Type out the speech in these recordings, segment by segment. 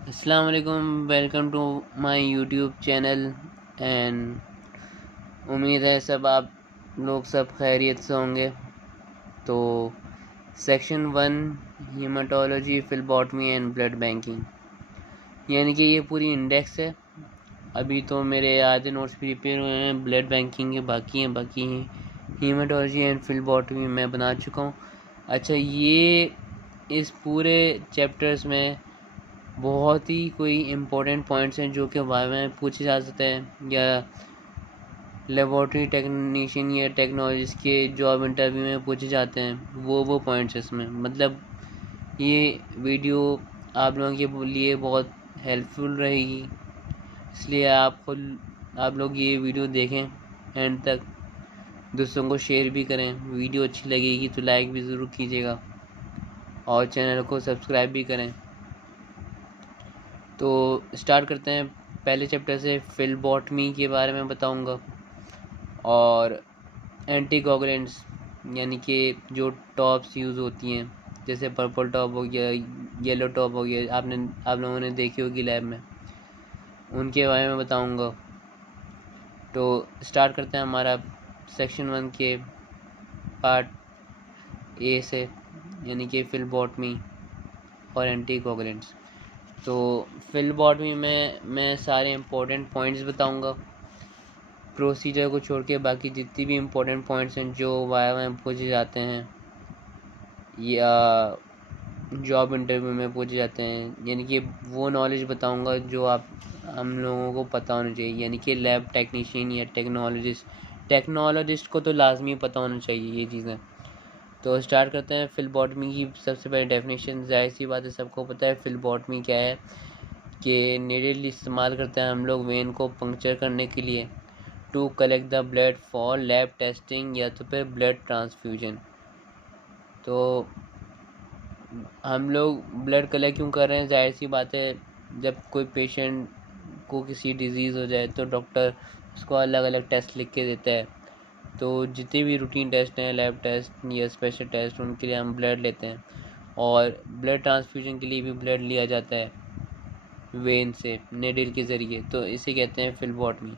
अस्सलाम वालेकुम, welcome to my YouTube channel. And उम्मीद है आप लोग सब खैरियत से होंगे। तो section 1 haematology, phlebotomy and blood banking, यानी कि ये पूरी इंडेक्स है। अभी तो मेरे आधे नोट्स प्रिपेयर हुए हैं, ब्लड बैंकिंग के बाकी हीमाटोलॉजी एंड फिलबॉटमी मैं बना चुका हूँ। अच्छा, ये इस पूरे चैप्टर्स में बहुत ही कोई इम्पोर्टेंट पॉइंट्स हैं जो कि वाई में पूछे जा सकते हैं, या लेबॉर्ट्री टेक्नीशियन या टेक्नोलॉजिस्ट के जॉब इंटरव्यू में पूछे जाते हैं। वो पॉइंट्स इसमें, मतलब ये वीडियो आप लोगों के लिए बहुत हेल्पफुल रहेगी, इसलिए आप लोग ये वीडियो देखें एंड तक, दूसरों को शेयर भी करें। वीडियो अच्छी लगेगी तो लाइक भी ज़रूर कीजिएगा और चैनल को सब्सक्राइब भी करें। तो स्टार्ट करते हैं। पहले चैप्टर से फिलबॉटमी के बारे में बताऊंगा, और एंटीकोगुलेंट्स यानी कि जो टॉप्स यूज़ होती हैं, जैसे पर्पल टॉप हो गया, येलो टॉप हो गया, आप लोगों ने देखी होगी लैब में, उनके बारे में बताऊंगा। तो स्टार्ट करते हैं हमारा सेक्शन 1 के पार्ट ए से, यानी कि फिलबॉटमी और एंटीकोगुलेंट्स। तो फिलबॉटमी में मैं सारे इंपॉर्टेंट पॉइंट्स बताऊंगा, प्रोसीजर को छोड़ के बाकी जितनी भी इम्पोर्टेंट पॉइंट्स हैं जो वाया में पूछे जाते हैं या जॉब इंटरव्यू में पूछे जाते हैं, यानी कि वो नॉलेज बताऊंगा जो आप हम लोगों को पता होना चाहिए, यानी कि लैब टेक्नीशियन या टेक्नोलॉजिस्ट को तो लाजमी पता होना चाहिए ये चीज़ें। तो स्टार्ट करते हैं। फिलबॉटमी की सबसे पहले डेफिनेशन, जाहिर सी बात है सबको पता है फिलबॉटमी क्या है, कि नीडल इस्तेमाल करते हैं हम लोग वेन को पंक्चर करने के लिए, to collect the blood for lab testing या तो फिर ब्लड ट्रांसफ्यूजन। तो हम लोग ब्लड कलेक्ट क्यों कर रहे हैं, जाहिर सी बात है जब कोई पेशेंट को किसी डिज़ीज़ हो जाए तो डॉक्टर उसको अलग अलग टेस्ट लिख के देता है। तो जितने भी रूटीन टेस्ट हैं, लैब टेस्ट या स्पेशल टेस्ट, उनके लिए हम ब्लड लेते हैं, और ब्लड ट्रांसफ्यूजन के लिए भी ब्लड लिया जाता है वेन से, नेडल के ज़रिए। तो इसे कहते हैं फिलबॉटमी।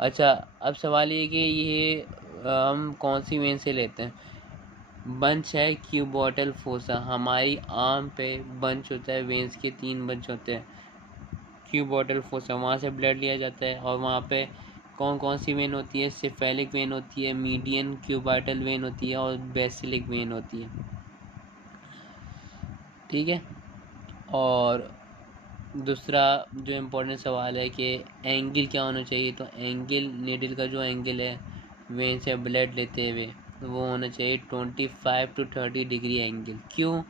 अच्छा, अब सवाल ये कि ये हम कौन सी वेन से लेते हैं। बंच है क्यूबोटल फोसा, हमारी आर्म पे बंच होता है, वेंस के 3 बंच होते हैं। क्यूबोटल फोसा, वहाँ से ब्लड लिया जाता है, और वहाँ पे कौन कौन सी वेन होती है, सिफेलिक वेन होती है, मीडियन क्यूबाटल वेन होती है, और बेसिलिक वेन होती है। ठीक है। और दूसरा जो इम्पोर्टेंट सवाल है कि एंगल क्या होना चाहिए, तो एंगल, नीडल का जो एंगल है वेन से ब्लड लेते हुए, वो होना चाहिए 25 to 30 डिग्री एंगल। क्यों?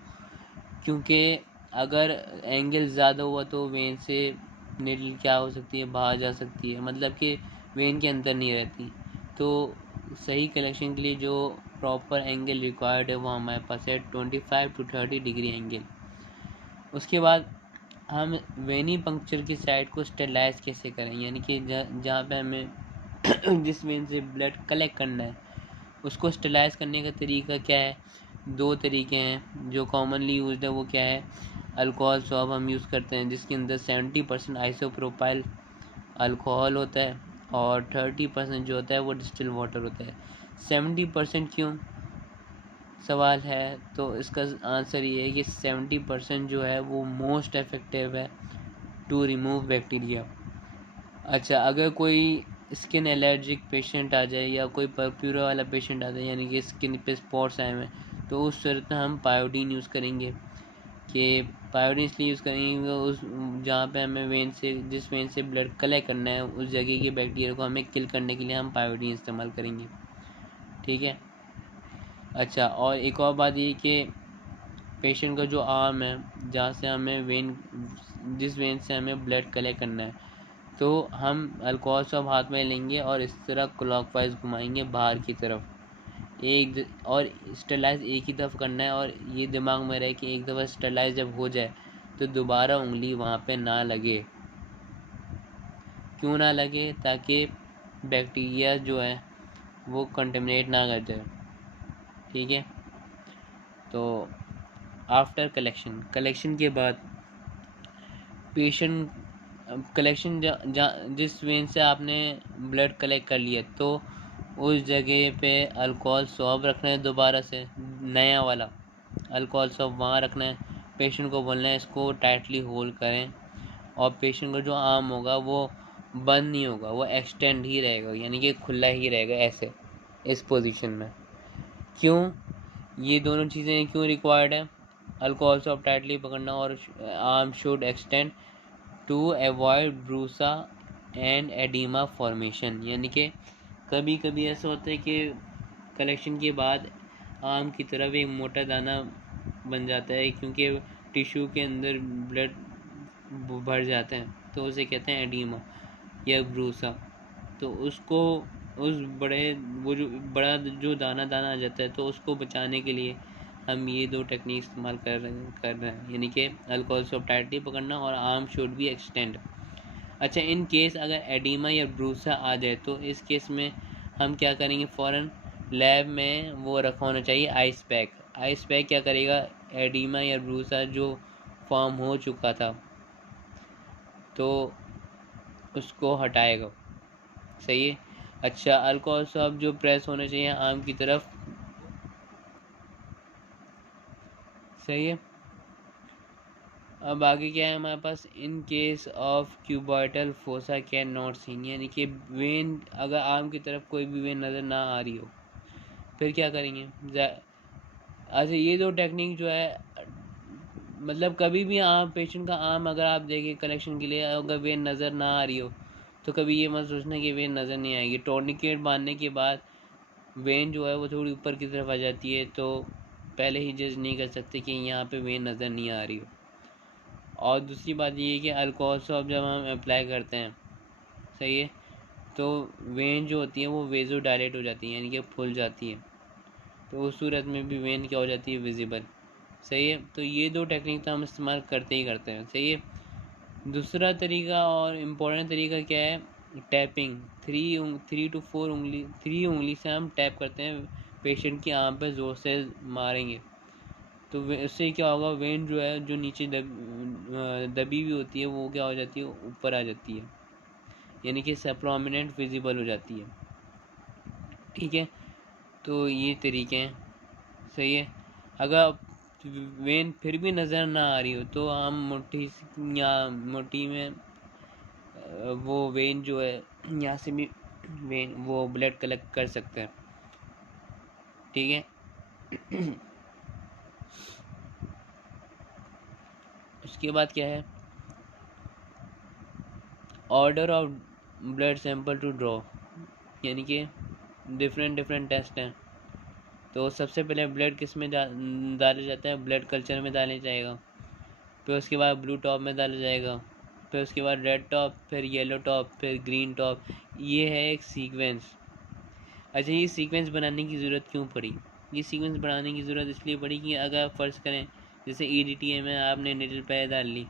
क्योंकि अगर एंगल ज़्यादा हुआ तो वेन से नीडल क्या हो सकती है, बाहर जा सकती है, मतलब कि वेन के अंदर नहीं रहती। तो सही कलेक्शन के लिए जो प्रॉपर एंगल रिक्वायर्ड है वो हमारे पास है 25 to 30 डिग्री एंगल। उसके बाद हम वेनी पंक्चर की साइड को स्टेलाइज कैसे करें, यानी कि जहाँ पे हमें जिस वेन से ब्लड कलेक्ट करना है उसको स्टेलाइज करने का तरीका क्या है। 2 तरीके हैं जो कॉमनली यूज्ड है, वो क्या है, अल्कोहल स्वैब हम यूज़ करते हैं जिसके अंदर 70% आइसोप्रोपाइल अल्कोहल होता है, और 30% जो होता है वो डिस्टिल वाटर होता है। 70% क्यों सवाल है, तो इसका आंसर ये है कि 70% जो है वो मोस्ट इफ़ेक्टिव है टू रिमूव बैक्टीरिया। अच्छा, अगर कोई स्किन एलर्जिक पेशेंट आ जाए या कोई परप्यूरा वाला पेशेंट आ जाए, यानी कि स्किन पे स्पॉट्स आए हुए, तो उस सूरत में हम पायोडीन यूज़ करेंगे। कि पायोडीन इसलिए यूज़ करेंगे उस जहाँ पे हमें जिस वेन से ब्लड कलेक्ट करना है उस जगह के बैक्टीरिया को हमें किल करने के लिए हम पायोडीन इस्तेमाल करेंगे। ठीक है। अच्छा, और एक और बात ये कि पेशेंट का जो आर्म है जहाँ से हमें जिस वेन से हमें ब्लड कलेक्ट करना है, तो हम अल्कोहल सब हाथ में लेंगे और इस तरह क्लॉकवाइज घुमाएंगे बाहर की तरफ। और स्टेलाइज एक ही तरफ करना है, और ये दिमाग में रहे कि एक दफ़ा स्टेलाइज जब हो जाए तो दोबारा उंगली वहाँ पे ना लगे। क्यों ना लगे? ताकि बैक्टीरिया जो है वो कंटेमिनेट ना कर जाए। ठीक है। तो आफ्टर कलेक्शन के बाद पेशेंट कलेक्शन जिस वेन से आपने ब्लड कलेक्ट कर लिया तो उस जगह पे अल्कोहल स्वैब रखना है, दोबारा से नया वाला अल्कोहल स्वैब वहाँ रखना है। पेशेंट को बोलना है इसको टाइटली होल्ड करें, और पेशेंट का जो आर्म होगा वो बंद नहीं होगा, वो एक्सटेंड ही रहेगा, यानी कि खुला ही रहेगा ऐसे, इस पोजीशन में। क्यों ये दोनों चीज़ें क्यों रिक्वायर्ड है? अल्कोहल स्वैब टाइटली पकड़ना और arm should extend to avoid bruise and oedema formation. यानी कि कभी कभी ऐसा होता है कि कलेक्शन के बाद आर्म की तरफ एक मोटा दाना बन जाता है, क्योंकि टिश्यू के अंदर ब्लड भर जाते हैं, तो उसे कहते हैं एडिमा या ब्रूसा। तो उसको उस बड़ा जो दाना आ जाता है, तो उसको बचाने के लिए हम ये दो टेक्निक इस्तेमाल कर रहे हैं, यानी कि अल्कोहल स्वैब टाइटली पकड़ना और आर्म शुड बी एक्सटेंड। अच्छा, इन केस अगर एडिमा या ब्रूसा आ जाए तो इस केस में हम क्या करेंगे? फ़ौरन लैब में वो रखा होना चाहिए आइस पैक। आइस पैक क्या करेगा? एडिमा या ब्रूसा जो फॉर्म हो चुका था तो उसको हटाएगा। सही है। अच्छा, अल्कोहल स्वैब जो प्रेस होना चाहिए आर्म की तरफ। सही है। अब आगे क्या है हमारे पास? In case of cubital fossa can not seen, यानी कि वेन अगर आर्म की तरफ कोई भी वेन नज़र ना आ रही हो, फिर क्या करेंगे? अच्छा, ये दो टेक्निक जो है, मतलब कभी भी आर्म, पेशेंट का आर्म अगर आप देखिए कलेक्शन के लिए, अगर वेन नज़र ना आ रही हो तो कभी ये मत सोचना कि वेन नज़र नहीं आएगी। टोर्निकेट बांधने के बाद वेन जो है वो थोड़ी ऊपर की तरफ आ जाती है, तो पहले ही जज नहीं कर सकते कि यहाँ पे वेन नज़र नहीं आ रही हो। और दूसरी बात ये है कि अल्कोहल स्वैब जब हम अप्लाई करते हैं, सही है, तो वेन जो होती है वो वेज़ो डायलेट हो जाती है, यानी कि फूल जाती है, तो उस सूरत में भी वेन क्या हो जाती है? विजिबल। सही है। तो ये दो टेक्निक तो हम इस्तेमाल करते ही करते हैं। सही है। दूसरा तरीका और इम्पोर्टेंट तरीका क्या है? टैपिंग। 3 उंगली से हम टैप करते हैं, पेशेंट की आँख पे ज़ोर से मारेंगे, तो उससे क्या होगा? वेन जो है जो नीचे दबी हुई होती है वो क्या हो जाती है? ऊपर आ जाती है, यानी कि प्रोमिनेंट विजिबल हो जाती है। ठीक है। तो ये तरीके हैं। सही है। अगर वेन फिर भी नज़र ना आ रही हो तो हम मुट्ठी या मुट्ठी में वो वेन जो है यहाँ से भी वेन वो ब्लड कलेक्ट कर सकते हैं। ठीक है। उसके बाद क्या है? Order of blood sample to draw, यानी कि डिफरेंट टेस्ट हैं। तो सबसे पहले ब्लड किस में डाला जाता है? ब्लड कल्चर में डाला जाएगा, फिर उसके बाद ब्लू टॉप में डाला जाएगा, फिर उसके बाद रेड टॉप, फिर येलो टॉप, फिर ग्रीन टॉप। ये है एक सीक्वेंस। अच्छा, ये सीक्वेंस बनाने की ज़रूरत क्यों पड़ी? ये सीक्वेंस बनाने की ज़रूरत इसलिए पड़ी कि अगर आप फ़र्ज़ करें जैसे EDTA में आपने निडल पैर डाल ली,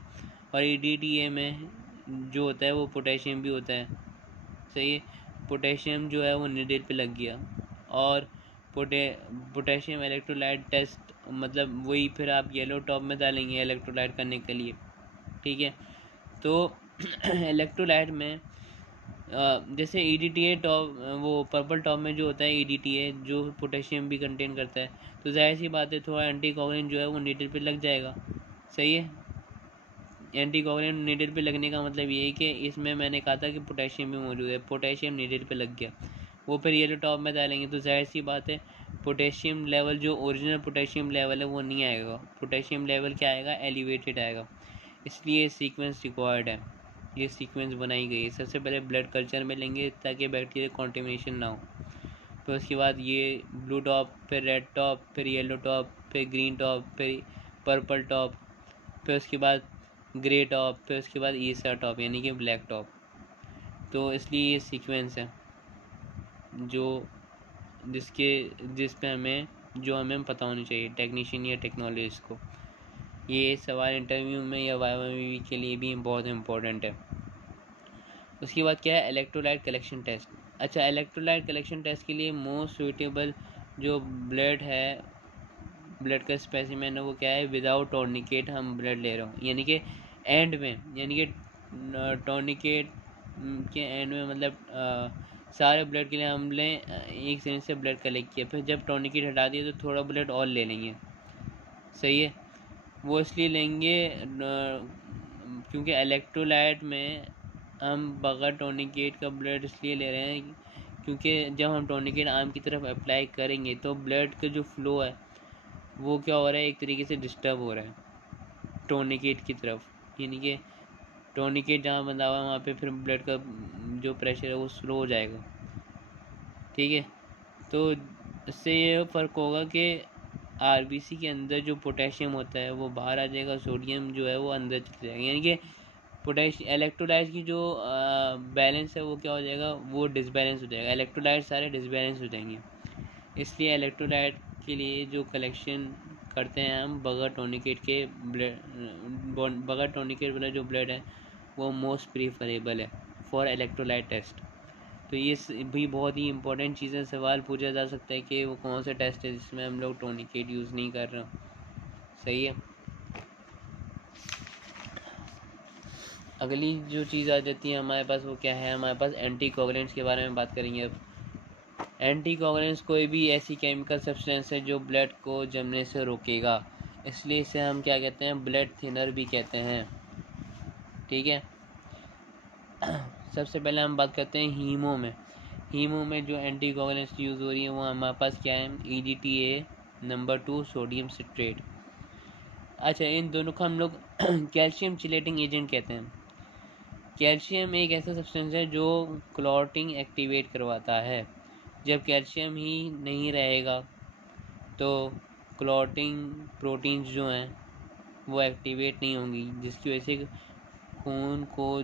और EDTA में जो होता है वो पोटेशियम भी होता है। सही है। पोटेशियम जो है वो निडल पे लग गया, और पोटेशियम इलेक्ट्रोलाइट टेस्ट, मतलब वही फिर आप येलो टॉप में डालेंगे इलेक्ट्रोलाइट करने के लिए। ठीक है। तो इलेक्ट्रोलाइट में जैसे EDTA टॉप, वो पर्पल टॉप में जो होता है EDTA जो पोटेशियम भी कंटेन करता है, तो जाहिर सी बात है थोड़ा एंटीकोगुलेंट जो है वो नीडल पे लग जाएगा। सही है। एंटीकोगुलेंट नीडल पे लगने का मतलब ये है कि इसमें मैंने कहा था कि पोटेशियम भी मौजूद है, पोटेशियम नीडल पे लग गया, वो फिर येलो टॉप में डालेंगे तो जाहिर सी बात है पोटेशियम लेवल जो ओरिजिनल पोटेशियम लेवल है वो नहीं आएगा, पोटेशियम लेवल क्या आएगा? एलिवेटेड आएगा। इसलिए सीक्वेंस रिक्वायर्ड है, ये सीक्वेंस बनाई गई है। सबसे पहले ब्लड कल्चर में लेंगे ताकि बैक्टीरियल कॉन्टेमिनेशन ना हो, फिर उसके बाद ये ब्लू टॉप, फिर रेड टॉप, फिर येलो टॉप, फिर ग्रीन टॉप, फिर पर्पल टॉप, फिर उसके बाद ग्रे टॉप, फिर उसके बाद ईसा टॉप, यानी कि ब्लैक टॉप। तो इसलिए ये सीक्वेंस है जो जिस पे हमें पता होनी चाहिए टेक्नीशियन या टेक्नोलॉजिस्ट को। ये सवाल इंटरव्यू में या वाइवा में के लिए भी बहुत इम्पोर्टेंट है। उसके बाद क्या है? Electrolyte collection test. अच्छा, इलेक्ट्रोलाइट कलेक्शन टेस्ट के लिए मोस्ट सूटेबल जो ब्लड है, ब्लड का स्पेसिमेन है वो क्या है? विदाउट टॉर्निकेट हम ब्लड ले रहे हो, यानी कि एंड में, यानी कि टॉर्निकेट के एंड में, मतलब सारे ब्लड के लिए हमने एक सिरिंज से ब्लड कलेक्ट किया, फिर जब टॉर्निकेट हटा दिया तो थोड़ा ब्लड और ले लेंगे। सही है, वो इसलिए लेंगे क्योंकि इलेक्ट्रोलाइट में हम बगैर टॉर्निकेट का ब्लड इसलिए ले रहे हैं क्योंकि जब हम टॉर्निकेट आर्म की तरफ अप्लाई करेंगे तो ब्लड का जो फ्लो है वो क्या हो रहा है, एक तरीके से डिस्टर्ब हो रहा है टॉर्निकेट की तरफ, यानी कि टॉर्निकेट जहाँ बंधा हुआ है वहाँ पे फिर ब्लड का जो प्रेशर है वो स्लो हो जाएगा। ठीक है, तो इससे ये फ़र्क होगा कि आरबीसी के अंदर जो पोटेशियम होता है वो बाहर आ जाएगा, सोडियम जो है वो अंदर चले जाएगा, यानी कि पोटेशियम इलेक्ट्रोलाइट्स की जो बैलेंस है वो क्या हो जाएगा, वो डिसबैलेंस हो जाएगा, इलेक्ट्रोलाइट सारे डिसबैलेंस हो जाएंगे। इसलिए इलेक्ट्रोलाइट के लिए जो कलेक्शन करते हैं हम बगैर टॉर्निकेट के बगैर टॉर्निकेट वाला जो ब्लड है वो मोस्ट प्रीफरेबल है फॉर इलेक्ट्रोलाइट टेस्ट। तो ये भी बहुत ही इंपॉर्टेंट चीज़ है, सवाल पूछा जा सकता है कि वो कौन सा टेस्ट है जिसमें हम लोग टॉर्निकेट यूज़ नहीं कर रहे। सही है, अगली जो चीज़ आ जाती है हमारे पास वो क्या है, हमारे पास एंटी कोगुलेंट्स के बारे में बात करेंगे अब। एंटी कोगुलेंट्स कोई भी ऐसी केमिकल सब्सटेंस है जो ब्लड को जमने से रोकेगा, इसलिए इसे हम क्या कहते हैं, ब्लड थिनर भी कहते हैं। ठीक है, सबसे पहले हम बात करते हैं हीमो में। हीमो में जो एंटी कोगुलेंट्स यूज़ हो रही है वो हमारे पास क्या है, EDTA नंबर 2 सोडियम सिट्रेट। अच्छा, इन दोनों को हम लोग कैल्शियम चिलेटिंग एजेंट कहते हैं। कैल्शियम एक ऐसा सब्सटेंस है जो क्लॉटिंग एक्टिवेट करवाता है। जब कैल्शियम ही नहीं रहेगा तो क्लॉटिंग प्रोटीन्स जो हैं वो एक्टिवेट नहीं होंगी, जिसकी वजह से खून को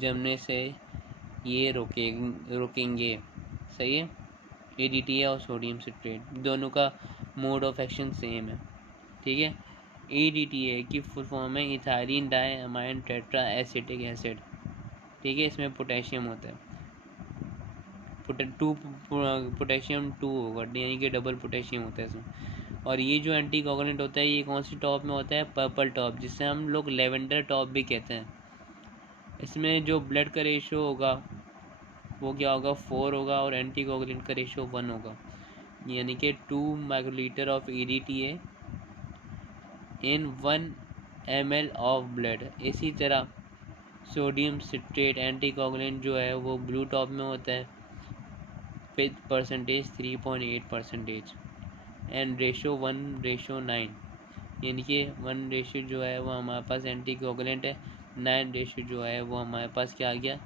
जमने से ये रोकेंगे। सही है, EDTA और सोडियम सिट्रेट दोनों का मोड ऑफ एक्शन सेम है। ठीक है, EDTA की फुल फॉर्म है ethylene diamine tetra acetic acid. ठीक है, इसमें पोटेशियम होता है, पोटेशियम 2 होगा, यानी कि डबल पोटेशियम होता है इसमें। और ये जो एंटी कोगुलेंट होता है ये कौन सी टॉप में होता है, पर्पल टॉप, जिससे हम लोग लेवेंडर टॉप भी कहते हैं। इसमें जो ब्लड का रेशियो होगा वो क्या होगा, 4 होगा, और एंटी कोगुलेंट का रेशियो 1 होगा, यानी कि 2 microlitre of EDTA in 1 ml of blood. इसी तरह सोडियम सिट्रेट एंटी कोगुलेंट जो है वो ब्लू टॉप में होता है विद परसेंटेज 3.8% एंड रेशो 1:9, यानी कि 1 रेशो जो है वो हमारे पास एंटी कोगुलेंट है, 9 रेशो जो है वो हमारे पास क्या आ गया,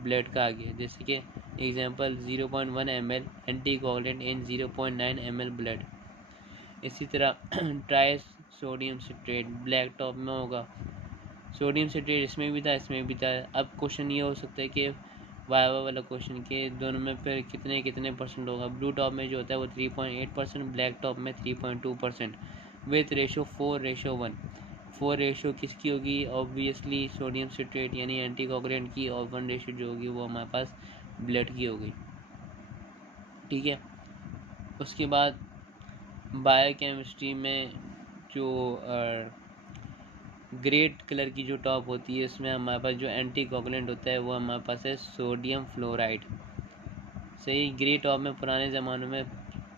ब्लड का आ गया। जैसे कि एग्जांपल 0.1 ml एंटी कोगुलेंट इन 0.9 ml ब्लड। इसी तरह try sodium citrate black top में होगा, सोडियम सिट्रेट इसमें भी था इसमें भी था। अब क्वेश्चन ये हो सकता है कि वाइवा वाला क्वेश्चन के दोनों में फिर कितने कितने परसेंट होगा। ब्लू टॉप में जो होता है वो 3.8%, ब्लैक टॉप में 3.2%, विथ रेशो 4:1। 4 रेशो किसकी होगी, ऑब्वियसली सोडियम सिट्रेट यानी एंटी कोगुलेंट की, और 1 रेशो जो होगी वो हमारे पास ब्लड की होगी। ठीक है, उसके बाद बायोकेमिस्ट्री में जो ग्रेट कलर की जो टॉप होती है उसमें हमारे पास जो एंटी कोगुलेंट होता है वो हमारे पास है सोडियम फ्लोराइड। सही, ग्रे टॉप में पुराने ज़मानों में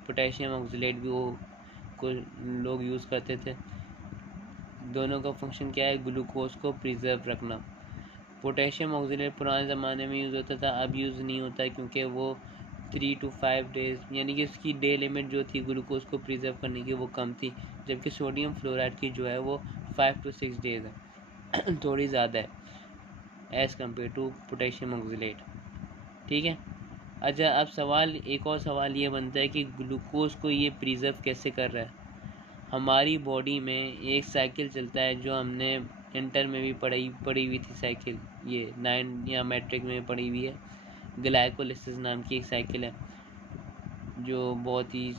पोटेशियम ऑक्सलेट भी वो को लोग यूज़ करते थे। दोनों का फंक्शन क्या है, ग्लूकोज को प्रिजर्व रखना। पोटेशियम ऑक्सलेट पुराने ज़माने में यूज़ होता था, अब यूज़ नहीं होता है क्योंकि वो 3 to 5 डेज़ यानी कि उसकी डे लिमिट जो थी ग्लूकोज को प्रिजर्व करने की वो कम थी, जबकि सोडियम फ्लोराइड की जो है वो 5 to 6 डेज़ है थोड़ी ज़्यादा है as compare to potassium oxalate. ठीक है, अच्छा अब सवाल, एक और सवाल ये बनता है कि ग्लूकोज को ये प्रिजर्व कैसे कर रहा है। हमारी बॉडी में एक साइकिल चलता है जो हमने इंटर में भी पढ़ी हुई थी साइकिल, ये 9 या मैट्रिक में पढ़ी हुई है। ग्लाइकोलिसिस नाम की एक साइकिल है जो बहुत ही,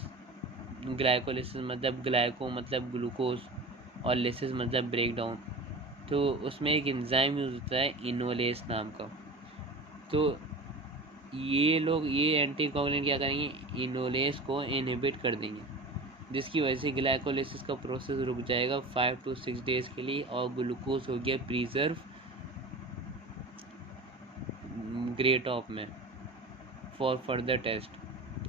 ग्लाइकोलिसिस मतलब ग्लाइको मतलब ग्लूकोज और लिसिस मतलब ब्रेक डाउन, तो उसमें एक एंजाइम यूज़ होता है इनोलेस नाम का। तो ये लोग ये एंटी कोगुलेंट क्या करेंगे, इनोलेस को इनहिबिट कर देंगे। जिसकी वजह से ग्लाइकोलिसिस का प्रोसेस रुक जाएगा 5 to 6 डेज़ के लिए, और ग्लूकोज हो गया प्रिजर्व ग्रे टॉप में फॉर फर्दर टेस्ट,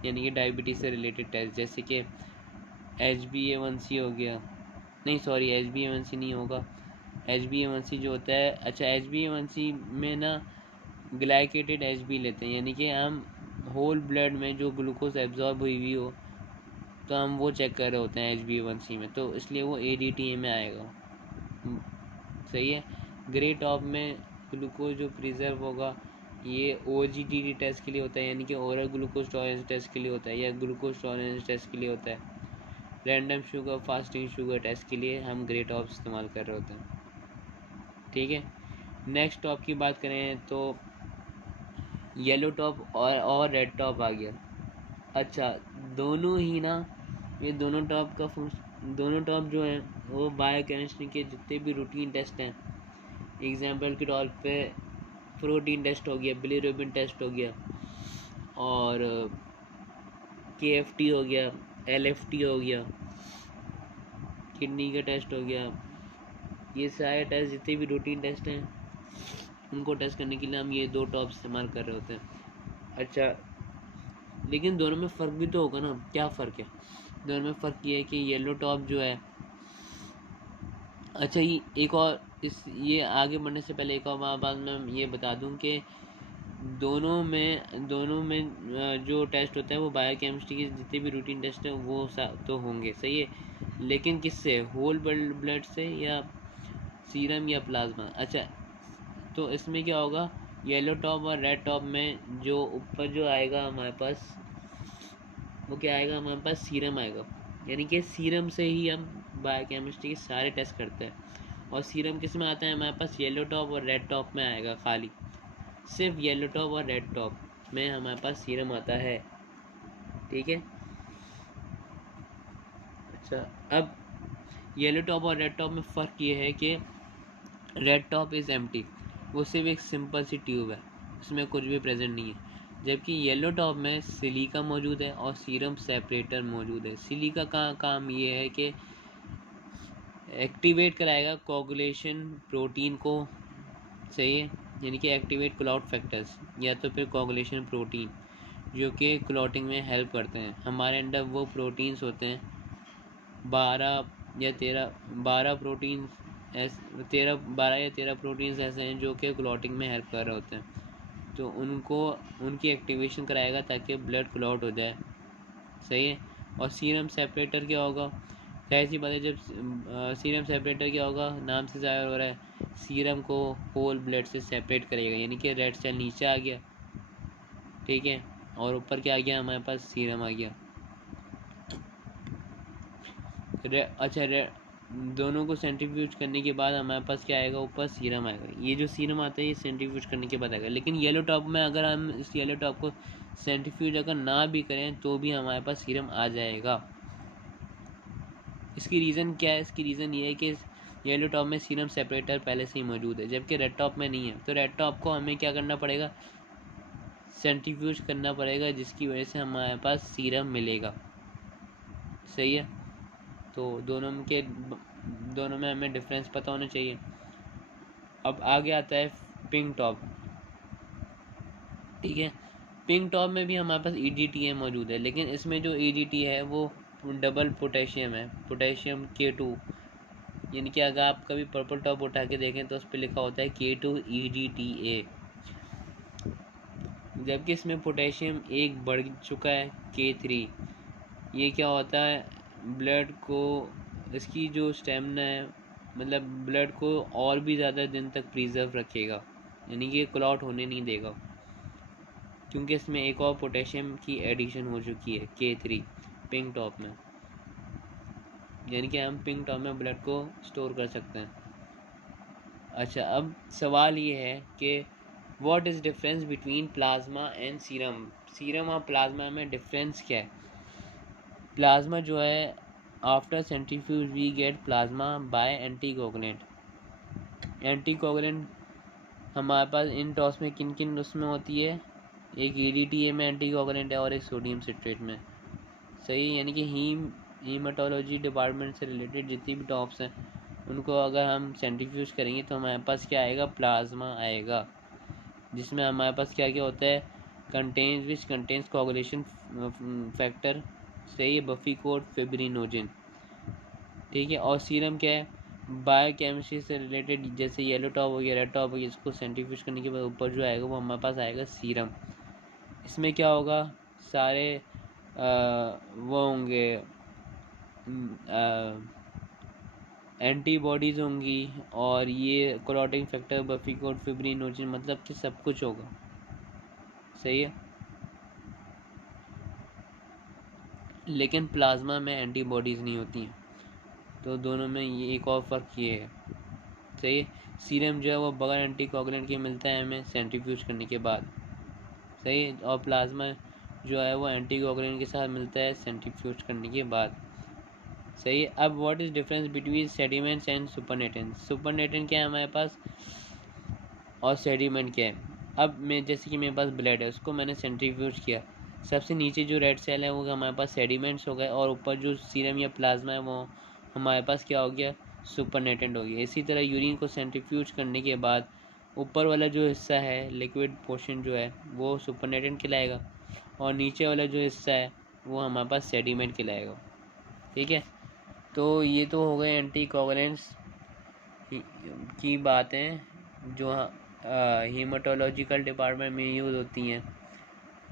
यानी कि डायबिटीज़ से रिलेटेड टेस्ट, जैसे कि HbA1c हो गया, नहीं सॉरी HbA1c नहीं होगा, HbA1c जो होता है, अच्छा HbA1c में ना ग्लाइकेटेड HB लेते हैं, यानी कि हम होल ब्लड में जो ग्लूकोज एब्जॉर्ब हुई हो तो हम वो चेक कर रहे होते हैं HbA1c में, तो इसलिए वो ADTA में आएगा। सही है। ग्रे टॉप में ग्लूकोज जो प्रिजर्व होगा ये OGTT टेस्ट के लिए होता है, यानी कि ओरल ग्लूकोज टॉलरेंस टेस्ट के लिए होता है, या ग्लूकोज टॉलरेंस टेस्ट के लिए होता है। Random sugar fasting sugar test के लिए हम ग्रे टॉप इस्तेमाल कर रहे होते हैं। ठीक है। नेक्स्ट टॉप की बात करें तो येलो टॉप और रेड टॉप आ गया। अच्छा, दोनों ही ना, ये दोनों टॉप जो हैं वो बायोकेमिस्ट्री के जितने भी रूटीन टेस्ट हैं, एग्जाम्पल के तौर पे प्रोटीन टेस्ट हो गया, बिलीरुबिन टेस्ट हो गया, और KFT हो गया, LFT हो गया, किडनी का टेस्ट हो गया, ये सारे टेस्ट जितने भी रूटीन टेस्ट हैं उनको टेस्ट करने के लिए हम ये दो टॉप इस्तेमाल कर रहे होते हैं। अच्छा, लेकिन दोनों में फ़र्क भी तो होगा ना, क्या फ़र्क है? दोनों में फ़र्क ये है कि येलो टॉप जो है, अच्छा ये एक और ये आगे बढ़ने से पहले एक और बात मैं ये बता दूं कि दोनों में जो टेस्ट होता है वो बायोकेमिस्ट्री के जितने भी रूटीन टेस्ट हैं वो तो होंगे, सही है, लेकिन किससे, होल ब्लड से या सीरम या प्लाज्मा। अच्छा, तो इसमें क्या होगा, येलो टॉप और रेड टॉप में जो ऊपर जो आएगा हमारे पास वो क्या आएगा, हमारे पास सीरम आएगा, यानी कि सीरम से ही हम बायोकेमिस्ट्री के सारे टेस्ट करते हैं। और सीरम किस में आता है हमारे पास, येलो टॉप और रेड टॉप में आएगा, खाली सिर्फ येलो टॉप और रेड टॉप में हमारे पास सीरम आता है। ठीक है। अच्छा, अब येलो टॉप और रेड टॉप में फ़र्क ये है कि रेड टॉप इज़ एम्प्टी, वो सिर्फ एक सिंपल सी ट्यूब है, उसमें कुछ भी प्रेजेंट नहीं है, जबकि येलो टॉप में सिलिका मौजूद है और सीरम सेपरेटर मौजूद है। सिलिका का काम ये है कि एक्टिवेट कराएगा कोगुलेशन प्रोटीन को, सही है, यानी कि एक्टिवेट क्लॉट फैक्टर्स या तो फिर कोगुलेशन प्रोटीन जो कि क्लॉटिंग में हेल्प करते हैं। हमारे अंदर वो प्रोटीन्स होते हैं 12 प्रोटीन्स, 13 प्रोटीन्स ऐसे हैं जो कि क्लॉटिंग में हेल्प कर रहे होते हैं, तो उनकी एक्टिवेशन कराएगा ताकि ब्लड क्लॉट हो जाए, सही है। और सीरम सेपरेटर क्या होगा, जाहिर सी बात है, जब सीरम सेपरेटर क्या होगा, नाम से ज़ाहिर हो रहा है, सीरम को होल ब्लड से सेपरेट करेगा, यानी कि रेड सेल नीचे आ गया, ठीक है, और ऊपर क्या आ गया, हमारे पास सीरम आ गया। दोनों को सेंट्रीफ्यूज करने के बाद हमारे पास क्या आएगा, ऊपर सीरम आएगा। ये जो सीरम आता है ये सेंट्रीफ्यूज करने के बाद आएगा, लेकिन येलो टॉप में अगर हम इस येलो टॉप को सेंट्रीफ्यूज अगर ना भी करें तो भी हमारे पास सीरम आ जाएगा। इसकी रीज़न क्या है, इसकी रीज़न ये है कि येलो टॉप में सीरम सेपरेटर पहले से ही मौजूद है, जबकि रेड टॉप में नहीं है, तो रेड टॉप को हमें क्या करना पड़ेगा, सेंट्रीफ्यूज करना पड़ेगा, जिसकी वजह से हमारे पास सीरम मिलेगा, सही है। तो दोनों में हमें डिफरेंस पता होना चाहिए। अब आगे आता है पिंक टॉप, ठीक है। पिंक टॉप में भी हमारे पास EDTA मौजूद है, लेकिन इसमें जो EDTA है वो डबल पोटेशियम है, पोटेशियम K2, यानी कि अगर आप कभी पर्पल टॉप उठा के देखें तो उस पर लिखा होता है K2 EDTA, जबकि इसमें पोटेशियम एक बढ़ चुका है K3। ये क्या होता है, ब्लड को, इसकी जो स्टेमिना है, मतलब ब्लड को और भी ज़्यादा दिन तक प्रिजर्व रखेगा, यानी कि क्लॉट होने नहीं देगा, क्योंकि इसमें एक और पोटेशियम की एडिशन हो चुकी है K3 पिंक टॉप में, यानी कि हम पिंक टॉप में ब्लड को स्टोर कर सकते हैं। अच्छा, अब सवाल ये है कि what is difference between plasma and serum, serum और प्लाज्मा में डिफरेंस क्या है। प्लाज्मा जो है, after centrifuge we get plasma by anticoagulant. Anticoagulant हमारे पास इन टॉस में किन किन उसमें होती है, एक EDTA में एंटीकोगुलेंट है और एक सोडियम सिट्रेट में, सही, यानी कि हीम हीमाटोलॉजी डिपार्टमेंट से रिलेटेड जितनी भी टॉप्स हैं उनको अगर हम सेंट्रीफ्यूज करेंगे तो हमारे पास क्या आएगा, प्लाज्मा आएगा, जिसमें हमारे पास क्या क्या होता है, कंटेन्स कोगुलेशन फैक्टर, सही है, बफीकोट, फिब्रिनोजन, ठीक है। और सीरम क्या है, बायोकेमिस्ट्री से रिलेटेड, जैसे येलो टॉप हो गया, रेड टॉप हो गया, इसको सेंट्रीफ्यूज करने के बाद ऊपर जो आएगा वो हमारे पास आएगा सीरम। इसमें क्या होगा, सारे वो होंगे, एंटीबॉडीज़ होंगी, और ये क्लॉटिंग फैक्टर, बफीकोट, फिब्रिनोजन, मतलब कि सब कुछ होगा, सही है। लेकिन प्लाज्मा में एंटीबॉडीज़ नहीं होती हैं, तो दोनों में ये एक और फ़र्क ये है, सही है। सीरम जो है वो बगैर एंटीकोगुलेंट के मिलता है हमें सेंट्रीफ्यूज करने के बाद, सही है। और प्लाज्मा जो है वो एंटीकोगुलेंट के साथ मिलता है सेंट्रीफ्यूज करने के बाद, सही है। अब what is difference between sediments and supernatant, supernatant क्या है हमारे पास और सेडिमेंट क्या है। अब मैं जैसे कि मेरे पास ब्लड है, उसको मैंने सेंट्रीफ्यूज किया, सबसे नीचे जो रेड सेल है वो हमारे पास सेडिमेंट्स हो गए, और ऊपर जो सीरम या प्लाज्मा है वो हमारे पास क्या हो गया, सुपरनेटेंट हो गया। इसी तरह यूरिन को सेंट्रीफ्यूज करने के बाद ऊपर वाला जो हिस्सा है, लिक्विड पोर्शन जो है वो सुपरनेटेंट कहलाएगा, और नीचे वाला जो हिस्सा है वो हमारे पास सेडिमेंट कहलाएगा, ठीक है। तो ये तो हो गए एंटीकोगुलेंट्स की बातें जो हीमाटोलॉजिकल डिपार्टमेंट में यूज़ होती हैं,